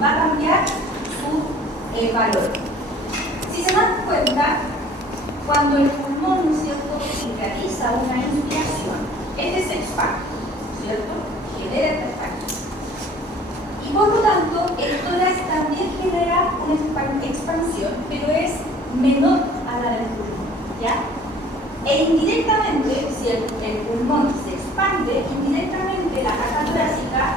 va a cambiar su valor. Si se dan cuenta, cuando el pulmón, ¿no es cierto?, realiza una inspiración, este se expande, ¿cierto? Genera este espacio. Y por lo tanto, el tórax también genera una expansión, pero es menor a la del pulmón, ¿ya? E indirectamente, si el pulmón se expande, indirectamente la caja torácica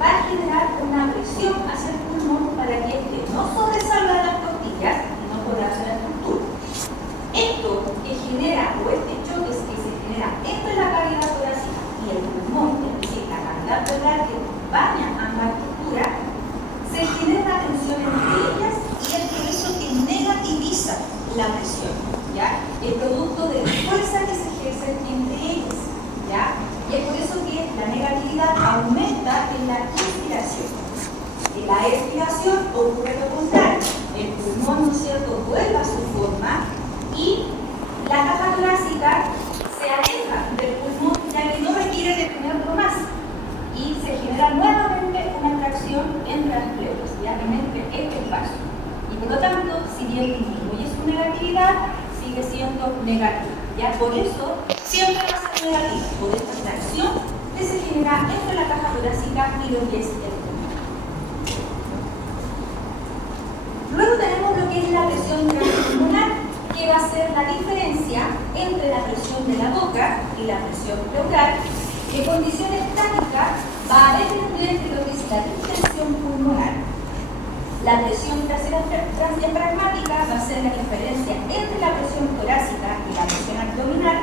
va a generar una presión hacia el pulmón para que este no sobresalga las costillas y no colapse la estructura. Esto que genera, o este choque que se genera entre la cavidad torácica y el pulmón, es decir, la cavidad pleural que acompaña ambas estructuras, se genera una tensión entre ellas y es por eso que negativiza la presión, ¿ya? El producto de la fuerza que se ejerce entre ellas, ¿ya? Y es por eso que la negatividad aumenta en la inspiración. En la expiración ocurre lo contrario. El pulmón, ¿no es cierto?, vuelve a su forma y la caja torácica se aleja del pulmón ya que no requiere detenerlo más y se genera nuevamente una atracción entre las pleuras, ya entre este espacio. Y por lo tanto, si bien disminuye su negatividad, sigue siendo negativa. Ya por eso siempre va a ser negativa, por esta atracción que se genera entre la caja torácica y lo que es el pulmón. Luego tenemos lo que es la presión transpulmonar, que va a ser la diferencia entre la presión de la boca y la presión pleural, que en condiciones estáticas va a depender de lo que es la distensión pulmonar. La presión transdiafragmática va a ser la diferencia entre la presión torácica y la presión abdominal,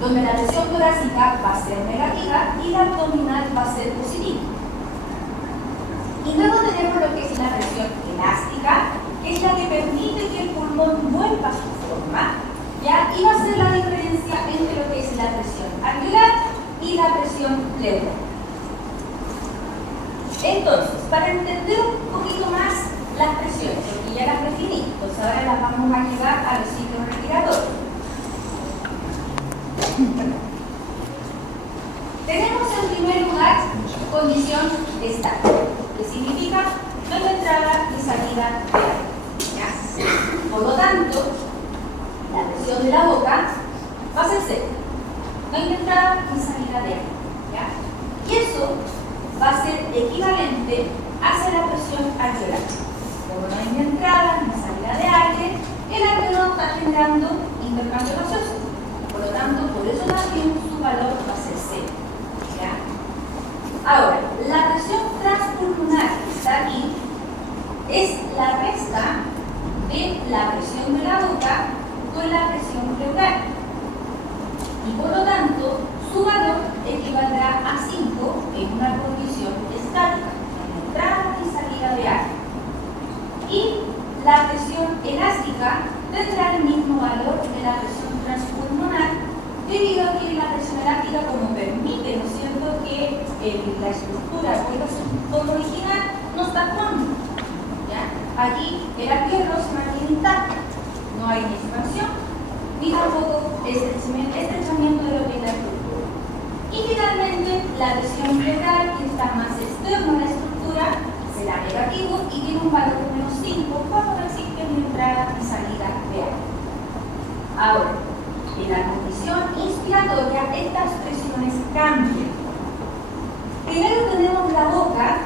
donde la presión torácica va a ser negativa y la abdominal va a ser positiva. Y luego tenemos lo que es la presión elástica, que es la que permite que el pulmón vuelva a su forma, ¿ya? Y va a ser la diferencia entre lo que es la presión alveolar y la presión pleural. Entonces, para entender un poquito más las presiones, porque ya las definí, pues ahora las vamos a llevar a los ciclos respiratorios. Tenemos en primer lugar condición estática, que significa no hay entrada ni salida de aire. Por lo tanto, la presión de la boca va a ser cero. No hay entrada ni salida de aire. ¿Ya? Y eso va a ser equivalente hacia la presión alveolar. Como no hay ni entrada ni salida de aire, el alveolo está generando intercambio gaseoso. Por lo tanto, por eso también su valor va a ser cero. ¿Ya? Ahora, la presión transpulmonar que está aquí es la resta de la presión de la boca con la presión pleural. Y por lo tanto, su valor equivaldrá a 5 en una condición estática, en entrada y salida de aire. Y la presión elástica tendrá el mismo valor de la presión transpulmonar, debido a que la presión elástica, como permite, ¿no es cierto?, que la estructura vuelva a su forma original, no está actuando. ¿Ya? Aquí el alveolo se mantiene intacto, no hay ni expansión, ni tampoco estrechamiento de lo que es la estructura. Y finalmente, la presión pleural, que está más externa a la estructura, será negativo y tiene un valor de menos 5 cuando no existe ni entrada ni salida de aire. Ahora, en la condición inspiratoria, estas presiones cambian. Primero tenemos la boca,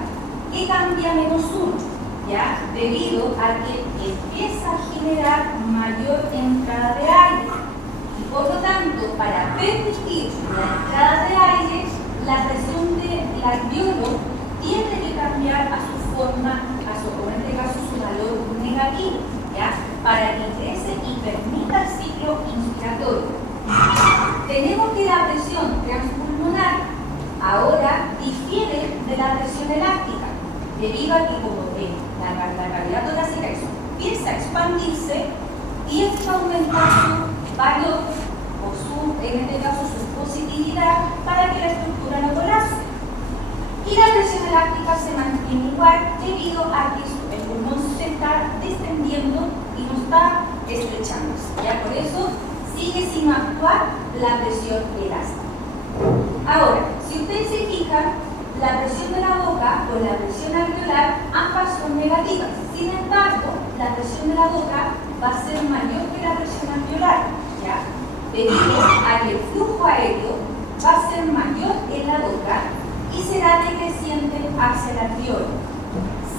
que cambia menos 1. ¿Ya? Debido a que empieza a generar mayor entrada de aire. Y por lo tanto, para permitir la entrada de aire, la presión del alveolo tiene que cambiar a su forma, o en este caso su valor negativo, ¿ya? Para que ingrese y permita el ciclo inspiratorio. Tenemos que la presión transpulmonar ahora difiere de la presión elástica, debido a que como la cavidad torácica empieza a expandirse, tiene que aumentar su valor o en este caso su positividad para que la estructura no colapse. Y la presión elástica se mantiene igual debido a que el pulmón se está distendiendo y no está estrechándose. ¿Ya? Por eso sigue sin actuar la presión elástica. Ahora, si ustedes se fijan, la presión de la boca o la presión alveolar son negativas. Sin embargo, la presión de la boca va a ser mayor que la presión alveolar, ¿ya? Debido a que el flujo aéreo va a ser mayor en la boca y será decreciente hacia el alveolo.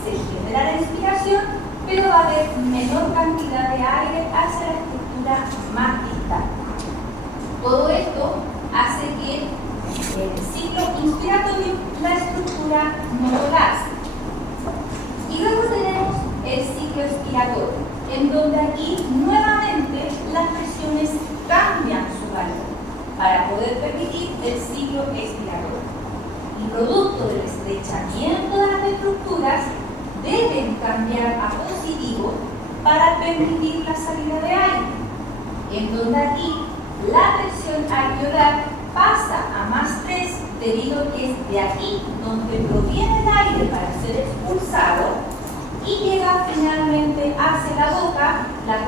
Se genera la inspiración, pero va a haber menor cantidad de aire hacia la estructura más distal. Todo esto hace que en el ciclo inspiratorio la estructura no colapse. Y luego tenemos el ciclo expiratorio, en donde aquí nuevamente las presiones cambian su valor para poder permitir el ciclo expiratorio. Y producto del estrechamiento de las estructuras, deben cambiar a positivo para permitir la salida de aire, en donde aquí la presión alveolar pasa a +3 debido a que es de aquí donde proviene el aire para ser expulsado y llega finalmente hacia la boca, la cual